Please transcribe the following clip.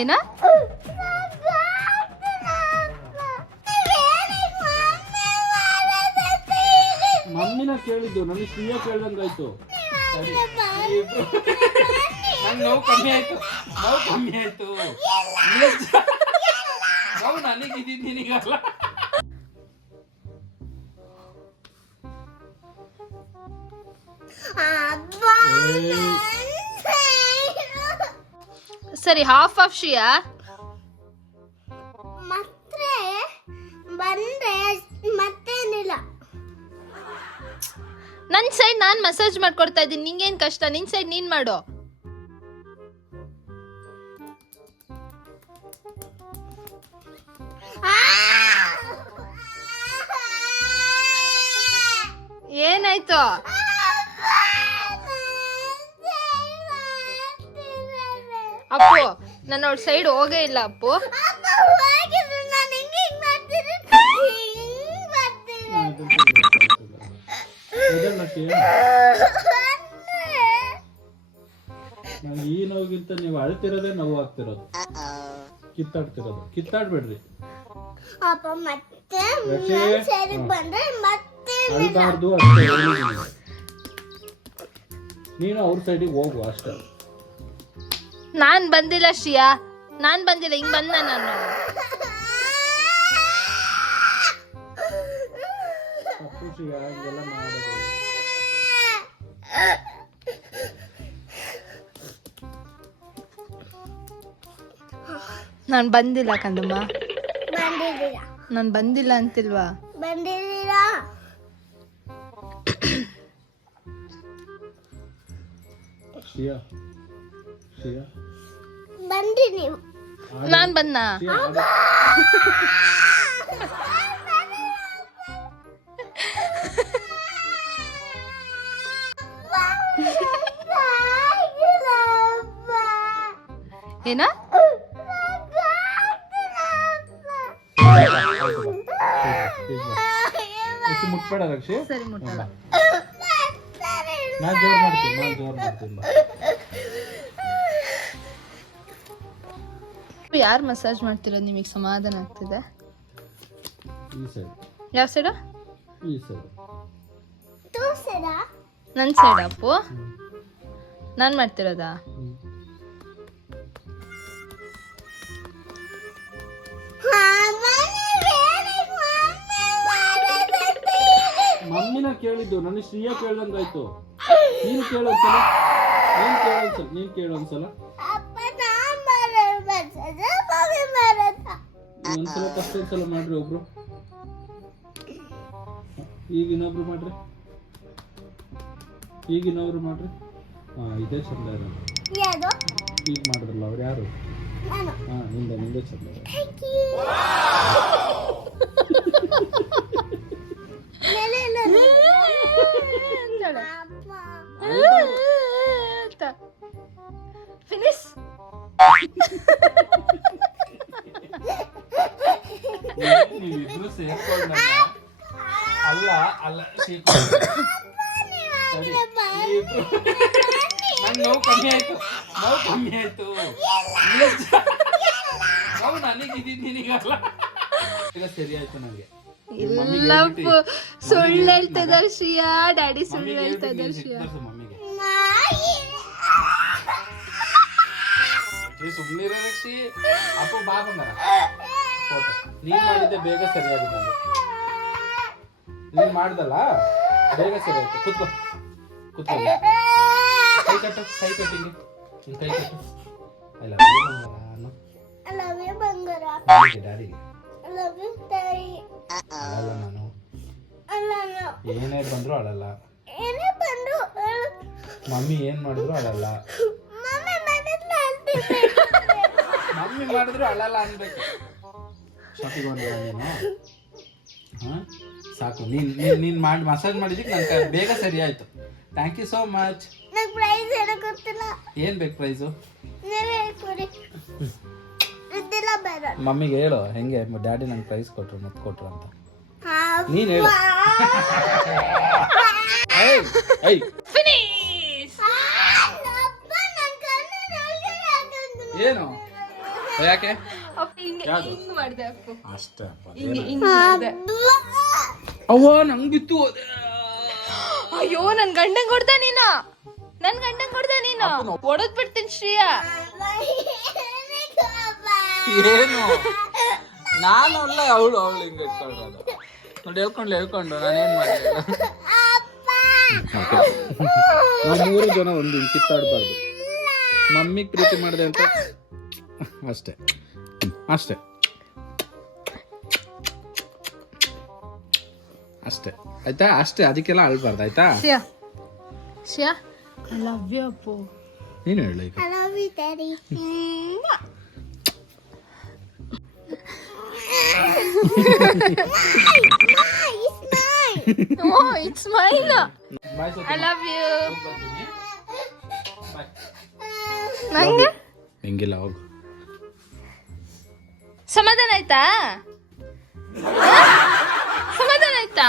ಏನ ಮಮ್ಮಿನ ಕೇಳಿದ್ದು ನನಗೆ ಶ್ರೀಯ ಕೇಳ್ದಂಗಾಯ್ತು. ಸರಿ. ನಂಗೆ ನೋವು ಕಮ್ಮಿ ಆಯ್ತು. ನೋವು ಕಮ್ಮಿ ಆಯ್ತು. ನಿಜ. ನೋವು ನನಗಿದ್ದೀನಿ ನಿನಗಲ್ಲ. ಸರಿ ಹಾಫ್ ಆಫ್ ಶಿಯಾ ಮತ್ತೆ ಬಂದ್ರೆ ಮತ್ತೇನಿಲ್ಲ. ನನ್ನ ಸೈಡ್ ನಾನು ಮಸಾಜ್ ಮಾಡ್ಕೊಡ್ತಾ ಇದ್ದೀನಿ. ನಿಂಗೇನ್ ಕಷ್ಟ? ನಿನ್ ಸೈಡ್ ನೀನ್ ಮಾಡು. ಏನಾಯ್ತು? ಅಪ್ಪು ನನ್ನ ಅವಳ ಸೈಡ್ ಹೋಗೇ ಇಲ್ಲ ಅಪ್ಪು. ಈ ನೋವಿಗಿಂತ ನೀವು ಅಳ್ತಿರೋದೇ ನೋವು ಆಗ್ತಿರೋದು. ಕಿತ್ತಾಡ್ತಿರೋದು. ಕಿತ್ತಾಡ್ಬೇಡ್ರಿ. ಅಪ್ಪ ಮತ್ತೆ ರಕ್ಷೆ? ಸರಿ ಬಂದ್ರೆ ಮತ್ತೆ ಅಳ್ಬಾರ್ದು ಅಷ್ಟೇ. ನೀನು ಅವ್ರ ಸೈಡಿಗೆ ಹೋಗು ಅಷ್ಟೇ. ನಾನ್ ಬಂದಿಲ್ಲ ಶ್ರಿಯಾ. ನಾನ್ ಬಂದಿಲ್ಲ ಹಿಂಗ್ ಬಂದ ನಾನು ನಾನ್. ಬಂದಿಲ್ಲ ಕಂದಮ್ಮ. ಬಂದಿದ್ದೀರಾ? ನಾನ್ ಬಂದಿಲ್ಲ ಅಂತಿಲ್ವಾ? ಬಂದಿದ್ದೀರಾ? ಶ್ರೀಯ ಶ್ರೀಯ. ಬಂದ್ರಿ ನೀವು ನಾನ್ ಬಂದ ಶ್ರೀಯ ಆಡು. ಏನ? ಹೆಚ್ಚು ಮುಟ್ಬೇಡ ರಕ್ಷಿ. ಸರಿ ಮುಟ್ಟಲ್ಲ ನಾನ್ ಜೋರ್ ಮಾಡ್ತೀನಿ ನಾನ್ ಜೋರ್ ಮಾಡ್ತೀನಿ ಯಾರು ಮಸಾಜ್ ಮಾಡ್ತಿರೋ ನಿಮಗೆ ಸಮಾಧಾನ ಆಗ್ತಿದೆ? ಯಾವ ಸೈಡ ನನ್ನ ಸೈಡ್ ಅಪ್ಪು. ನಾನು ಮಾಡ್ತಿರೋದಾ? ಮಮ್ಮಿನ ಕೇಳಿದ್ದು ನನಗೆ ಶ್ರೀಯ ಕೇಳ್ದಂಗಾಯ್ತು. ನೀನ್ ಕೇಳೋನ್ಸಲ ನೀನ್ ಕೇಳೋನ್ಸಲ ನೀನ್ ಕೇಳೋ ಅಪ್ಪ ನಾನ್ ಮಾಡೋದು ಮಸಾಜ್ ಮಮ್ಮಿ ಮಾಡೋದ ಒಂದ್ಸಲ ಫಸ್ಟ್ ಒಂದ್ಸಲ ಮಾಡ್ರಿ ಒಬ್ರು. ಈಗ ಇನ್ನೊಬ್ರು ಮಾಡ್ರಿ. ಈಗ ಇನ್ನೊಬ್ರು ಮಾಡ್ರಿ. ಹಾ ಇದೇ ಚಂದ ಈಗ ಮಾಡಿದ್ರಲ್ಲ ಅವ್ರು ಯಾರು? ಹಾಂ ನಿಂದ ನಿಂದೇ ಚಂದ ಇರೋದು ಇಲ್ಲ ಸೇರ್ಕೊಂಡಾಗ ಅಲ್ಲ ಅಲ್ಲ ಸೇರ್ಕೊಂಡ ಸರಿ. ನಂಗೆ ನೋವು ಕಮ್ಮಿ ಆಯ್ತು. ನೋವು ಕಮ್ಮಿ ಆಯ್ತು. ನೋವು ನನಗಿದ್ದೀನಿ ನಿನಗಲ್ಲ. ಈಗ ಸರಿ ಆಯ್ತು ನನಗೆ ಇಲ್ಲಪ್ಪು ಸುಳ್ಳು ಹೇಳ್ತಾ ಇದಾರೆ ಶ್ರಿಯಾ ಡ್ಯಾಡಿ ಸುಳ್ಳು ಹೇಳ್ತಾ ಇದಾರೆ ಶ್ರಿಯಾ. ಸುಮ್ಮನೆ ರಕ್ಷಿ. ಅಪ್ಪ ಬಾ ಬಂದಾರ. ಫೋಟೋ ನೀನ್ ಮಾಡಿದ್ದೆ ಬೇಗ ಸರಿಯಾಗಿ ಬಂದು ನೀನ್ ಮಾಡ್ದಲ್ಲ? ಬೇಗ ಸರಿ ಆಯ್ತು ಕೂತ್ಕೋ. ಕೂತ್ಕೋ. ಕೈ ಕಟ್ಟು ಕೈ ಕಟ್ಟಿಂಗಿ ನಿನ್ ಕೈ ಕಟ್ಟು. You ತಾಯಿ. ಅಳಲ್ಲ ನಾನು. ಅಲ್ಲ. ಏನೇ ಬಂದ್ರು ಅಳಲ್ಲ. ಮಮ್ಮಿ ಏನ್ ಮಾಡಿದ್ರು ಅಳಲ್ಲ. ಮಮ್ಮಿ ಮಾಡಿದ್ರು ಅಳಲ್ಲ ಅನ್ಬೇಕು. ಶಾಪಿಗೆ ನೀನು ಹಾಂ? ಸಾಕು ನೀನು ನೀನು ನೀನು ಮಾಡಿ ಮಸಾಜ್ ಮಾಡಿದ್ದಕ್ಕೆ ನನ್ನ ಬೇಗ ಸರಿ ಆಯಿತು. Thank you so much price ಏನೋ ಗೊತ್ತಿಲ್ಲ. ಏನು ಬೇಕು ಪ್ರೈಸು ಮಮ್ಮಿಗೆ ಹೇಳು ಹೆಂಗೆ ಡ್ಯಾಡಿ ನಂಗೆ ಪ್ರೈಸ್ ಕೊಟ್ರು ಮತ್ತೆ ಕೊಟ್ರು ಅಂತ. ನೀನ್ ಹೇಳು. ಏನು? ಯಾಕೆ? ಅಷ್ಟೇ ಅವ್ವ ನಂಗ್ ಬಿತ್ತು ಅಯ್ಯೋ ನನ್ ಗಂಡಂಗ್ ಹೊಡ್ದ ನೀನ. ನನ್ ಗಂಡಂಗ್ ಹೊಡ್ದ ನೀನು. ಹೊಡೆದ್ ಬಿಡ್ತೀನಿ ಶ್ರೀಯಾ. ಏನು? ನಾನು ಅಲ್ಲ ಅವಳು ಅವಳು ಹಿಂಗೆ ಇಟ್ಕೊಳ್ಳೋದು ನೋಡಿ ಹೇಳ್ಕೊಂಡು ಹೇಳ್ಕೊಂಡು ನಾನೇನ್ ಮಾಡಿಲ್ಲ ನಾವು ಮೂರು ಜನ ಒಂದು ಕಿತ್ತಾಡ್ಬಾರ್ದು. ಮಮ್ಮಿ ಪ್ರೀತಿ ಮಾಡಿದೆ ಅಂತ? ಅಷ್ಟೇ. ಅಷ್ಟೇ. ಅಷ್ಟೇ. ಆಯ್ತಾ? ಅಷ್ಟೇ. ಅದಕ್ಕೆಲ್ಲ ಅಳ್ಬಾರ್ದು. ಆಯ್ತಾ? ಶ್ಯಾ ಶ್ಯಾ ಐ ಲವ್ ಯು ಅಪ್ಪು. ನೀನು ಹೇಳು ಈಗ. You, Daddy. It's mine. Oh it's mine I love you ನಂಗೆ? ಹೆಂಗಿಲ್ಲ ಹೋಗು. ಸಮಾಧಾನ ಆಯ್ತಾ ಸಮಾಧಾನ ಆಯ್ತಾ